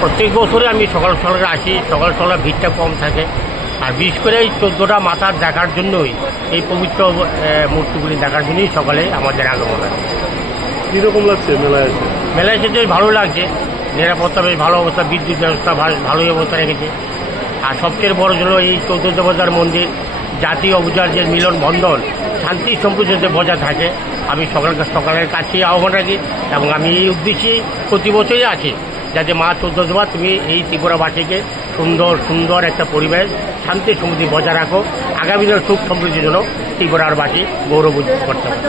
প্রত্যেক বছরে আমি সকাল সকালে আসি, সকাল সকালে ভিড়টা কম থাকে। আর বিশেষ করে এই 14টা মাথার দেখার জন্যই, এই পবিত্র মূর্তিগুলি দেখার জন্যই সকালে আমাদের আগমন আছে। কীরকম লাগছে মেলায় এসে? মেলায় এসে বেশ ভালো লাগছে, নিরাপত্তা বেশ ভালো অবস্থা, বিদ্যুৎ ব্যবস্থা ভালোই অবস্থা রেখেছে। আর সবচেয়ে বড় জন্য এই 14 দেবতার মন্দির, জাতি অবুজার যে মিলন বন্ধন, শান্তি সম্প্রীতিতে বজায় থাকে। আমি সকালের কাছেই আহ্বান রাখি এবং আমি এই উদ্দেশ্যেই প্রতি বছরই আছি, যাতে মা 14 দেবতা তুমি এই ত্রিপুরাবাসীকে সুন্দর একটা পরিবেশ, শান্তি সমৃদ্ধি বজায় রাখো। আগামী দিনের সুখ সমৃদ্ধির জন্য ত্রিপুরার বাসী গৌরব করতে পারে।